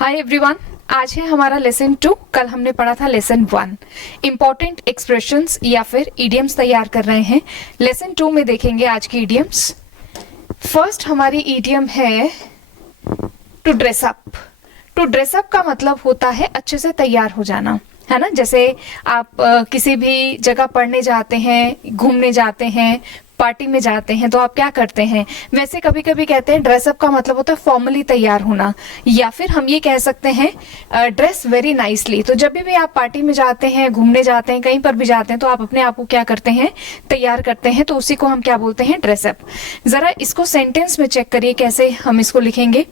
Hi everyone, आज है हमारा लेसन 2। कल हमने पढ़ा था लेसन 1। इंपॉर्टेंट एक्सप्रेशंस या फिर इडियम्स तैयार कर रहे हैं। लेसन 2 में देखेंगे आज की इडियम्स। फर्स्ट हमारी इडियम है to dress up. To dress up का मतलब होता है अच्छे से तैयार हो जाना, है ना। जैसे आप किसी भी जगह पढ़ने जाते हैं, घूमने जाते हैं, पार्टी में जाते हैं तो आप क्या करते हैं, वैसे कभी कभी कहते हैं ड्रेसअप का मतलब होता है फॉर्मली तैयार होना, या फिर हम ये कह सकते हैं ड्रेस वेरी नाइसली। तो जब भी आप पार्टी में जाते हैं, घूमने जाते हैं, कहीं पर भी जाते हैं तो आप अपने आप को क्या करते हैं, तैयार करते हैं, तो उसी को हम क्या बोलते हैं, ड्रेसअप। जरा इसको सेंटेंस में चेक करिए कैसे हम इसको लिखेंगे।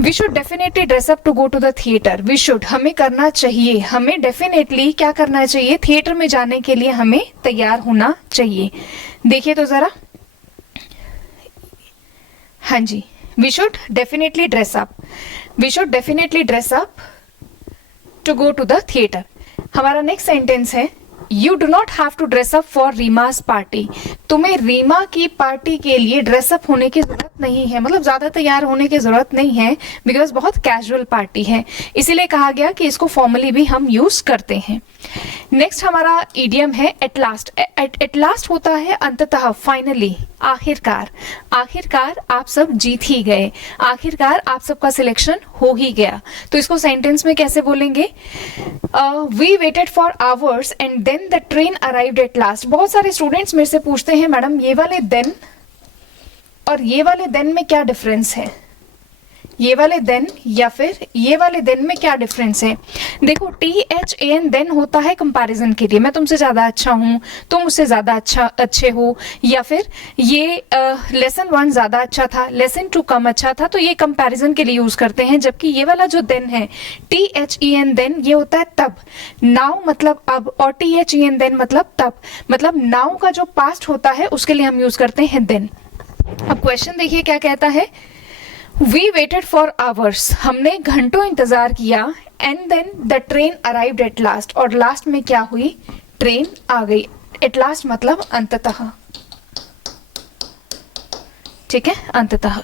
We should definitely dress up to go to the theatre. We should, हमें करना चाहिए, हमें डेफिनेटली क्या करना चाहिए, थिएटर में जाने के लिए हमें तैयार होना चाहिए। देखिए तो जरा, हाँ जी, we should definitely dress up. We should definitely dress up to go to the theatre. हमारा नेक्स्ट सेंटेंस है you do not have to dress up for Reema's party. तुम्हें रीमा की पार्टी के लिए ड्रेसअप होने की जरूरत नहीं है, मतलब ज्यादा तैयार होने की जरूरत नहीं है, बिकॉज बहुत कैजुअल पार्टी है, इसीलिए कहा गया कि इसको फॉर्मली भी हम यूज करते हैं। नेक्स्ट हमारा इडियम है एट लास्ट। एट लास्ट होता है अंततः, फाइनली, आखिरकार। आखिरकार आप सब जीत ही गए, आखिरकार आप सबका सिलेक्शन हो ही गया। तो इसको सेंटेंस में कैसे बोलेंगे, we waited for hours and then the train arrived at last. बहुत सारे स्टूडेंट्स मेरे से पूछते हैं मैडम ये वाले देन और ये वाले देन में क्या डिफरेंस है, ये वाले देन या फिर ये वाले देन में क्या डिफरेंस है। देखो THAN देन होता है कंपैरिजन के लिए, मैं तुमसे ज्यादा अच्छा हूं, तुम मुझसे ज्यादा अच्छे हो, या फिर ये लेसन 1 ज्यादा अच्छा था, लेसन 2 कम अच्छा था, तो ये कंपैरिजन के लिए यूज करते हैं। जबकि ये वाला जो देन है THEN देन, ये होता है तब, नाउ मतलब अब, और THEN देन मतलब तब, मतलब नाउ का जो पास्ट होता है उसके लिए हम यूज करते हैं देन। अब क्वेश्चन देखिए क्या कहता है, We waited for hours, हमने घंटों इंतजार किया, and then the train arrived at last, और लास्ट में क्या हुई, ट्रेन आ गई। at last मतलब अंततः, ठीक है, अंततः।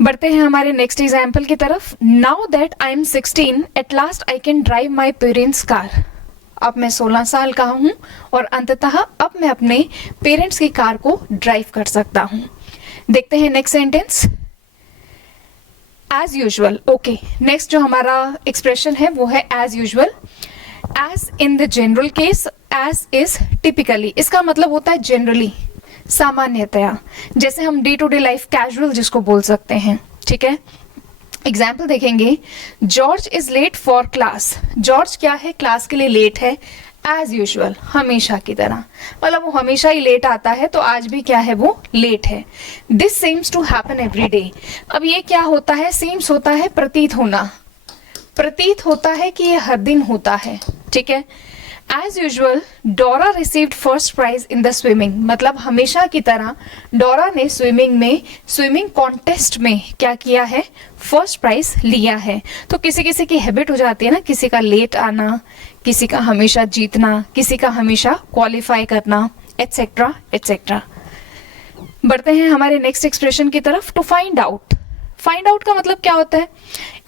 बढ़ते हैं हमारे नेक्स्ट एग्जाम्पल की तरफ। Now that I am 16, at last I can drive my parents' car। अब मैं 16 साल का हूं और अंततः अब मैं अपने पेरेंट्स की कार को ड्राइव कर सकता हूं। देखते हैं next sentence, as usual. Okay, next जो हमारा एक्सप्रेशन है वो है as usual. As in the general case, as is typically. इसका मतलब होता है जनरली, सामान्यतया, जैसे हम day to day life casual जिसको बोल सकते हैं, ठीक है। एग्जाम्पल देखेंगे, George is late for class. George क्या है, क्लास के लिए लेट है, एज यूजल, हमेशा की तरह, मतलब वो हमेशा ही लेट आता है, तो आज भी क्या है, वो लेट है। This seems to happen every day. अब ये क्या होता है, सीम्स होता है प्रतीत होना, प्रतीत होता है कि ये हर दिन होता है, ठीक है। As usual Dora received first prize in the swimming, मतलब हमेशा की तरह डोरा ने स्विमिंग में, स्विमिंग कॉन्टेस्ट में क्या किया है, फर्स्ट प्राइज लिया है। तो किसी किसी की हैबिट हो जाती है ना, किसी का लेट आना, किसी का हमेशा जीतना, किसी का हमेशा क्वालिफाई करना, एटसेट्रा एटसेट्रा। बढ़ते हैं हमारे नेक्स्ट एक्सप्रेशन की तरफ, to find out. Find out का मतलब क्या होता है,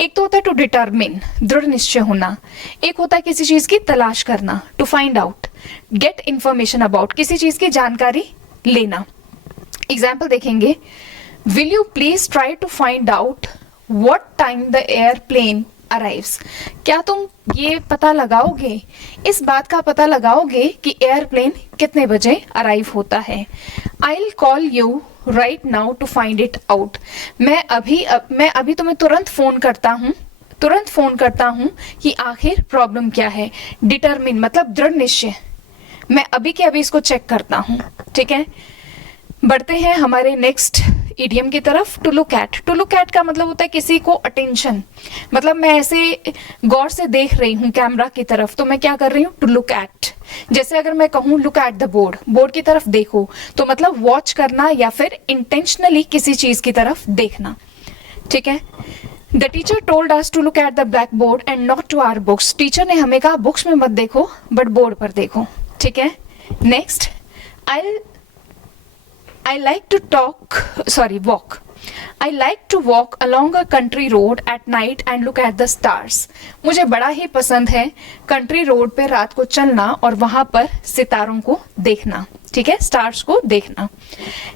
एक तो होता है टू डिटरमिन, दृढ़ निश्चय होना, एक होता है किसी चीज की तलाश करना, to find out. Get information about, किसी चीज की जानकारी लेना। एग्जाम्पल देखेंगे, will you please try to find out what time the airplane arrives. क्या तुम ये पता लगाओगे, इस बात का पता लगाओगे कि एयरप्लेन कितने बजे अराइव होता है। I'll call you right now to find it out। मैं अभी तुम्हें तुरंत फोन करता हूँ कि आखिर प्रॉब्लम क्या है। डिटरमिन मतलब दृढ़ निश्चय, मैं अभी के अभी इसको चेक करता हूँ, ठीक है। बढ़ते हैं हमारे नेक्स्ट इडियम की तरफ, to look at. To look at का मतलब होता है किसी को अटेंशन, मतलब मैं ऐसे गौर से देख रही हूँ कैमरा की तरफ, तो मैं क्या कर रही हूँ, टू लुक एट। जैसे अगर मैं कहूँ look at the board, board की तरफ देखो, तो मतलब वॉच करना या फिर इंटेंशनली किसी चीज की तरफ देखना, ठीक है। The teacher told us to look at the black board and not to our books. Teacher ने हमें कहा बुक्स में मत देखो बट बोर्ड पर देखो, ठीक है। Next, I like to walk. I like to walk along a country road at night and look at the stars. मुझे बड़ा ही पसंद है कंट्री रोड पे रात को चलना और वहां पर सितारों को देखना, ठीक है, स्टार्स को देखना।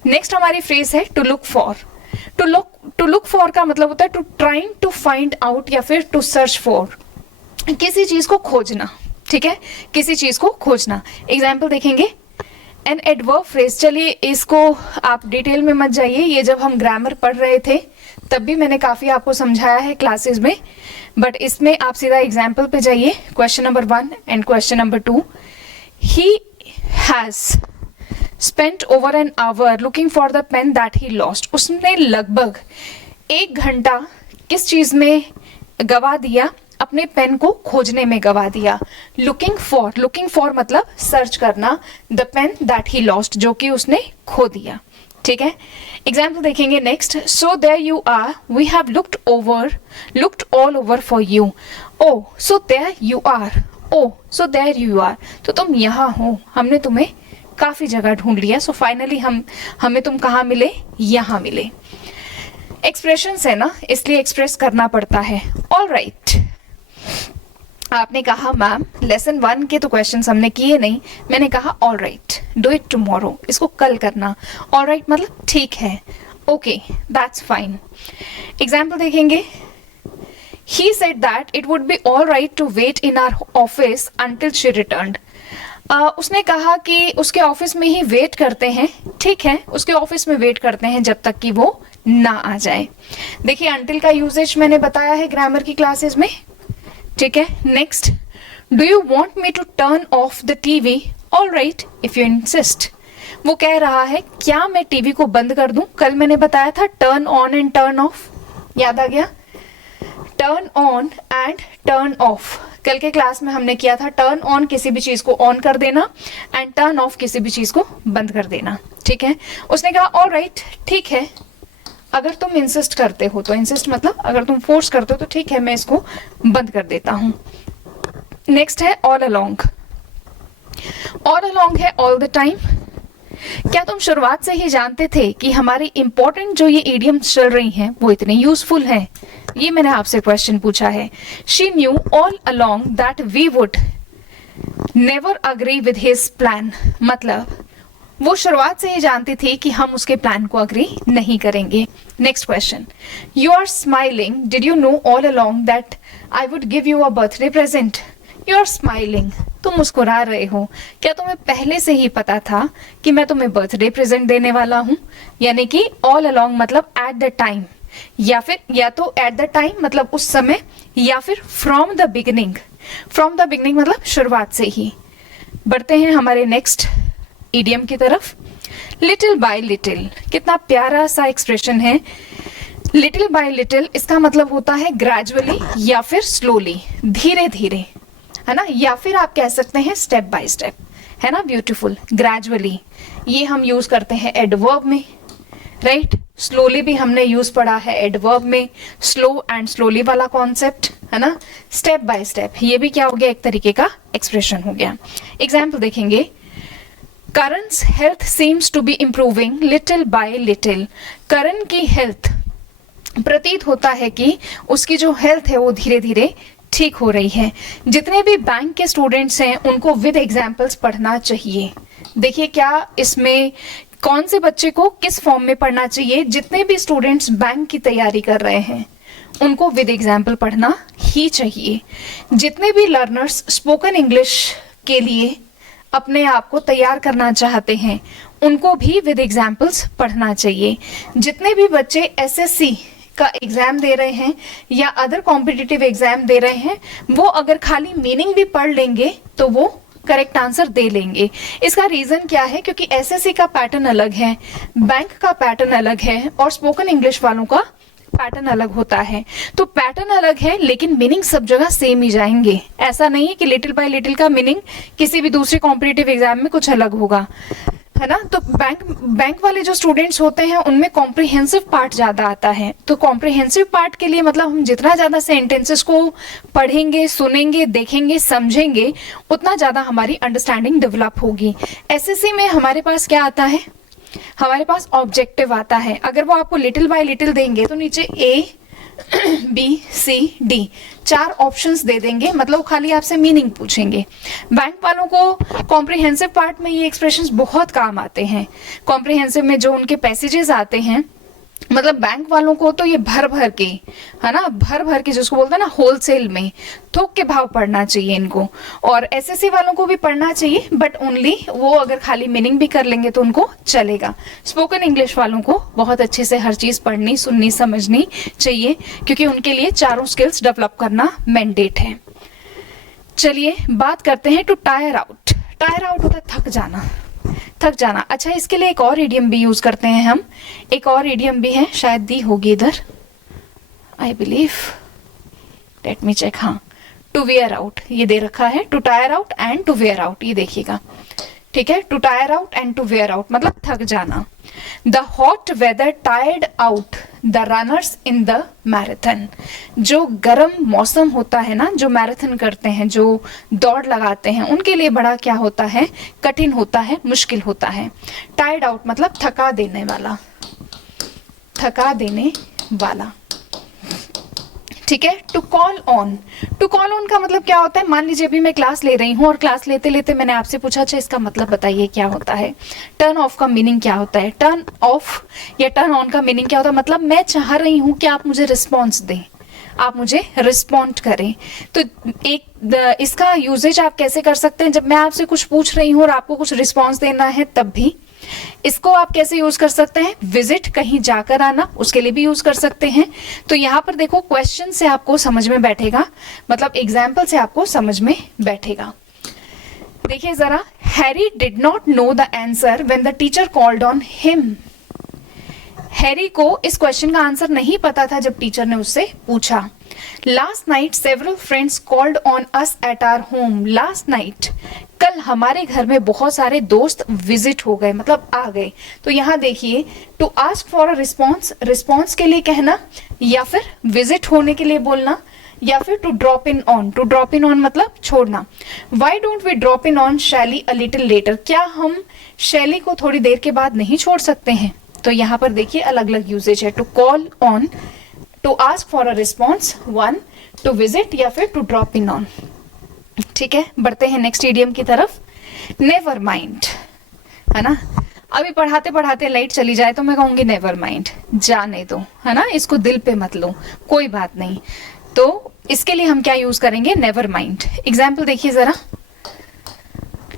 नेक्स्ट हमारी फ्रेज है to look for. To look for का मतलब होता है to trying to find out या फिर टू सर्च फॉर, किसी चीज को खोजना, ठीक है, किसी चीज को खोजना। एग्जाम्पल देखेंगे, एन एडवर्ब फ्रेज। चलिए इसको आप डिटेल में मत जाइए, ये जब हम ग्रामर पढ़ रहे थे तब भी मैंने काफी आपको समझाया है क्लासेस में, बट इसमें आप सीधा एग्जाम्पल पे जाइए। Question number 1 and question number 2, he has spent over an hour looking for the pen that he lost. उसने लगभग 1 घंटा किस चीज में गवा दिया? अपने पेन को खोजने में गवा दिया। लुकिंग फॉर मतलब सर्च करना, the pen that he lost, जो कि उसने खो दिया, ठीक है। एग्जाम्पल देखेंगे next, so there you are, we have looked all over for you. Oh so there you are, oh so there you are, तो तुम यहाँ हो, हमने तुम्हें काफी जगह ढूंढ लिया, सो फाइनली हमें तुम कहाँ मिले? यहाँ मिले। एक्सप्रेशंस है ना, इसलिए एक्सप्रेस करना पड़ता है। ऑल राइट, आपने कहा मैम लेसन 1 के तो क्वेश्चंस हमने किए नहीं, मैंने कहा all right do it tomorrow, इसको कल करना। ऑल राइट मतलब ठीक है, ओके दैट्स फाइन। एग्जाम्पल देखेंगे, he said that it would be all right to wait in our office until she returned. उसने कहा कि उसके ऑफिस में ही वेट करते हैं, ठीक है, उसके ऑफिस में वेट करते हैं जब तक कि वो ना आ जाए। देखिए अंटिल का यूजेज मैंने बताया है ग्रामर की क्लासेस में, ठीक है। Next, do you want me to turn off the TV? All right if you insist. वो कह रहा है क्या मैं टीवी को बंद कर दूं? कल मैंने बताया था turn on and turn off, याद आ गया? Turn on and turn off, कल के क्लास में हमने किया था। टर्न ऑन किसी भी चीज को ऑन कर देना एंड टर्न ऑफ किसी भी चीज को बंद कर देना, ठीक है। उसने कहा ऑल राइट ठीक है, अगर तुम इंसिस्ट करते हो तो, इंसिस्ट मतलब अगर तुम फोर्स करते हो तो ठीक है, मैं इसको बंद कर देता हूं। नेक्स्ट है ऑल अलोंग। ऑल अलोंग है ऑल द टाइम। क्या तुम शुरुआत से ही जानते थे कि हमारी इंपॉर्टेंट जो ये इडियम्स चल रही हैं वो इतने यूजफुल हैं? ये मैंने आपसे क्वेश्चन पूछा है। She knew all along that we would never agree with his plan, मतलब वो शुरुआत से ही जानती थी कि हम उसके प्लान को अग्री नहीं करेंगे। Next question, you are smiling, did you know all along that I would give you a birthday present? You are smiling, तुम मुस्कुरा रहे हो, क्या तुम्हें पहले से ही पता था कि मैं तुम्हें बर्थडे प्रेजेंट देने वाला हूं? यानी कि ऑल अलोंग मतलब एट द टाइम, या फिर या तो एट द टाइम मतलब उस समय, या फिर from the beginning. From the beginning मतलब शुरुआत से ही। बढ़ते हैं हमारे नेक्स्ट इडियम की तरफ। लिटिल बाय लिटिल, कितना प्यारा सा एक्सप्रेशन है। लिटिल बाय लिटिल इसका मतलब होता है ग्रेजुअली या फिर स्लोली, धीरे धीरे, है ना, या फिर आप कह सकते हैं स्टेप बाय स्टेप, है ना, ब्यूटीफुल। ग्रेजुअली ये हम यूज करते हैं एडवर्ब में, राइट। स्लोली भी हमने यूज पढ़ा है एडवर्ब में, स्लो एंड स्लोली वाला कॉन्सेप्ट, है ना। स्टेप बाय स्टेप ये भी क्या हो गया, एक तरीके का एक्सप्रेशन हो गया। एग्जाम्पल देखेंगे, Karan's health seems to be improving little by little. करण की हेल्थ, प्रतीत होता है कि उसकी जो हेल्थ है वो धीरे धीरे ठीक हो रही है। जितने भी बैंक के स्टूडेंट्स हैं उनको विद एग्जाम्पल्स पढ़ना चाहिए। देखिए क्या इसमें कौन से बच्चे को किस फॉर्म में पढ़ना चाहिए। जितने भी स्टूडेंट्स बैंक की तैयारी कर रहे हैं उनको विद एग्जाम्पल पढ़ना ही चाहिए। जितने भी लर्नर्स स्पोकन इंग्लिश के लिए अपने आप को तैयार करना चाहते हैं उनको भी विद एग्जाम्पल्स पढ़ना चाहिए। जितने भी बच्चे एसएससी का एग्जाम दे रहे हैं या अदर कॉम्पिटिटिव एग्जाम दे रहे हैं वो अगर खाली मीनिंग भी पढ़ लेंगे तो वो करेक्ट आंसर दे लेंगे। इसका रीजन क्या है, क्योंकि एसएससी का पैटर्न अलग है, बैंक का पैटर्न अलग है और स्पोकन इंग्लिश वालों का पैटर्न अलग होता है। तो पैटर्न अलग है लेकिन मीनिंग सब जगह सेम ही जाएंगे। ऐसा नहीं है कि लिटिल बाय लिटिल का मीनिंग किसी भी दूसरे कॉम्पिटिटिव एग्जाम में कुछ अलग होगा, है ना। तो बैंक वाले जो स्टूडेंट्स होते हैं उनमें कॉम्प्रिहेंसिव पार्ट ज्यादा आता है। तो कॉम्प्रिहेंसिव पार्ट के लिए मतलब हम जितना ज्यादा सेंटेंसेस को पढ़ेंगे, सुनेंगे, देखेंगे, समझेंगे उतना ज्यादा हमारी अंडरस्टैंडिंग डेवलप होगी। एसएससी में हमारे पास क्या आता है, हमारे पास ऑब्जेक्टिव आता है। अगर वो आपको लिटिल बाय लिटिल देंगे तो नीचे A B C D 4 options दे देंगे, मतलब खाली आपसे मीनिंग पूछेंगे। बैंक वालों को कॉम्प्रिहेंसिव पार्ट में ये एक्सप्रेशंस बहुत काम आते हैं। कॉम्प्रिहेंसिव में जो उनके पैसेजेस आते हैं, मतलब बैंक वालों को तो ये भर भर के, है ना, भर भर के जिसको बोलते हैं ना होलसेल में थोक के भाव पढ़ना चाहिए इनको। और एसएससी वालों को भी पढ़ना चाहिए, बट ओनली वो अगर खाली मीनिंग भी कर लेंगे तो उनको चलेगा। स्पोकन इंग्लिश वालों को बहुत अच्छे से हर चीज पढ़नी, सुननी, समझनी चाहिए, क्योंकि उनके लिए चारों स्किल्स डेवलप करना मैंडेट है। चलिए बात करते हैं to tire out. Tire out होता है थक जाना, थक जाना। अच्छा, इसके लिए एक और इडियम भी यूज करते हैं हम। एक और इडियम भी है, शायद दी होगी इधर, I believe, let me check. हाँ, टू वेयर आउट ये दे रखा है, to tire out and to wear out, ये देखिएगा, ठीक है। To tire out and to wear out मतलब थक जाना। The hot weather tired out the runners in the marathon. जो गर्म मौसम होता है ना, जो मैराथन करते हैं, जो दौड़ लगाते हैं, उनके लिए बड़ा क्या होता है, कठिन होता है, मुश्किल होता है। टायर्ड आउट मतलब थका देने वाला, थका देने वाला, ठीक है। To call on, to call on का मतलब क्या होता है, मान लीजिए अभी मैं क्लास ले रही हूँ और क्लास लेते लेते मैंने आपसे पूछा अच्छा इसका मतलब बताइए क्या होता है। टर्न ऑफ का मीनिंग क्या होता है, टर्न ऑफ या टर्न ऑन का मीनिंग क्या होता है, मतलब मैं चाह रही हूँ कि आप मुझे रिस्पॉन्स दें, आप मुझे रिस्पॉन्ड करें। तो एक इसका यूजेज आप कैसे कर सकते हैं, जब मैं आपसे कुछ पूछ रही हूँ और आपको कुछ रिस्पॉन्स देना है तब भी इसको आप कैसे यूज कर सकते हैं, विजिट, कहीं जाकर आना, उसके लिए भी यूज कर सकते हैं। तो यहाँ पर देखो क्वेश्चन से आपको समझ में बैठेगा, मतलब एग्जाम्पल से आपको समझ में बैठेगा। देखिए जरा, Harry did not know the answer when the teacher called on him. Harry को इस क्वेश्चन का आंसर नहीं पता था जब टीचर ने उससे पूछा। Last night several friends called on us at our home. Last night, कल हमारे घर में बहुत सारे दोस्त विजिट हो गए, मतलब आ गए। तो यहाँ देखिए, to ask for a response, response के लिए कहना, या फिर विजिट होने के लिए बोलना, या फिर to drop in on. To drop in on मतलब छोड़ना। Why don't we drop in on Shelley a little letter. क्या हम शैली को थोड़ी देर के बाद नहीं छोड़ सकते हैं। तो यहाँ पर देखिए अलग अलग यूजेज है, to call on, to ask for a response, one, to visit, या फिर टू ड्रॉप इन ऑन। ठीक है, बढ़ते हैं नेक्स्ट इडियम की तरफ। नेवर माइंड, है ना। अभी पढ़ाते पढ़ाते लाइट चली जाए तो मैं कहूंगी नेवर माइंड, जाने दो, है ना, इसको दिल पे मत लो, कोई बात नहीं। तो इसके लिए हम क्या यूज करेंगे, नेवर माइंड। एग्जाम्पल देखिए जरा,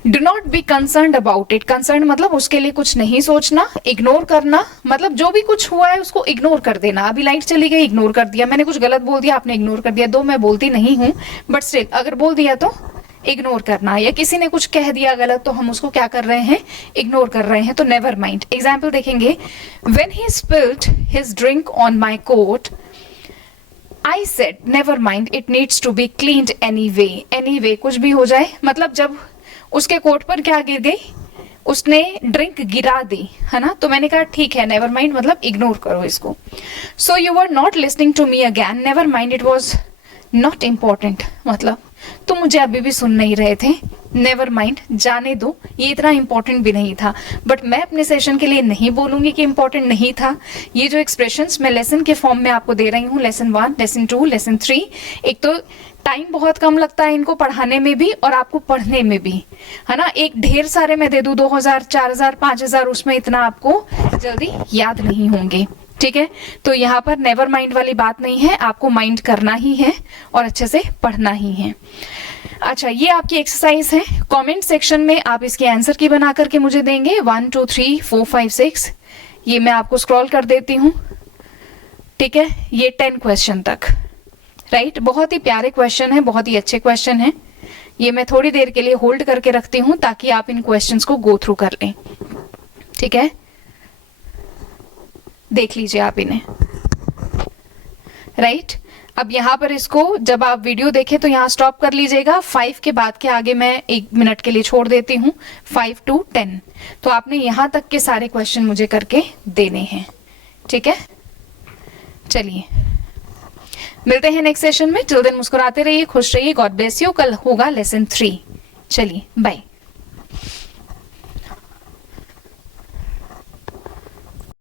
do not be concerned about it. Concern मतलब उसके लिए कुछ नहीं सोचना, इग्नोर करना, मतलब जो भी कुछ हुआ है उसको इग्नोर कर देना। अभी लाइट चली गई, इग्नोर कर दिया, मैंने कुछ गलत बोल दिया, आपने इग्नोर कर दिया। दो मैं बोलती नहीं हूं, बट स्टिल अगर बोल दिया तो इग्नोर करना, या किसी ने कुछ कह दिया गलत तो हम उसको क्या कर रहे हैं, इग्नोर कर रहे हैं। तो नेवर माइंड। एग्जाम्पल देखेंगे, when he spilled his drink on my coat I said never mind it needs to be cleaned anyway. Anyway कुछ भी हो जाए, मतलब जब उसके कोट पर क्या गिर गई, उसने ड्रिंक गिरा दी, है ना। तो मैंने कहा ठीक है, नेवर माइंड मतलब इग्नोर करो इसको। So you were not listening to me again, never mind it was not important, मतलब तुम मुझे अभी भी सुन नहीं रहे थे, नेवर माइंड, जाने दो, ये इतना इंपॉर्टेंट भी नहीं था। बट मैं अपने सेशन के लिए नहीं बोलूंगी कि इंपॉर्टेंट नहीं था। ये जो एक्सप्रेशंस मैं लेसन के फॉर्म में आपको दे रही हूँ, लेसन 1, लेसन 2, लेसन 3, एक तो टाइम बहुत कम लगता है इनको पढ़ाने में भी और आपको पढ़ने में भी, है ना। एक ढेर सारे मैं दे दूं 2000, 4000, 5000, उसमें इतना आपको जल्दी याद नहीं होंगे। ठीक है, तो यहाँ पर नेवर माइंड वाली बात नहीं है, आपको माइंड करना ही है और अच्छे से पढ़ना ही है। अच्छा, ये आपकी एक्सरसाइज है। कमेंट सेक्शन में आप इसके आंसर की बना करके मुझे देंगे 1 2 3 4 5 6। ये मैं आपको स्क्रॉल कर देती हूँ, ठीक है, ये 10 क्वेश्चन तक, राइट। बहुत ही प्यारे क्वेश्चन है, बहुत ही अच्छे क्वेश्चन है। ये मैं थोड़ी देर के लिए होल्ड करके रखती हूँ ताकि आप इन क्वेश्चंस को गो थ्रू कर लें, ठीक है। देख लीजिए आप इन्हें, राइट। अब यहाँ पर इसको जब आप वीडियो देखें तो यहाँ स्टॉप कर लीजिएगा। 5 के बाद के आगे मैं 1 मिनट के लिए छोड़ देती हूँ, 5 to 10। तो आपने यहाँ तक के सारे क्वेश्चन मुझे करके देने हैं, ठीक है। चलिए मिलते हैं नेक्स्ट सेशन में। टिल देन मुस्कुराते रहिए, खुश रहिए, गॉड ब्लेस यू। कल होगा लेसन 3। चलिए बाय।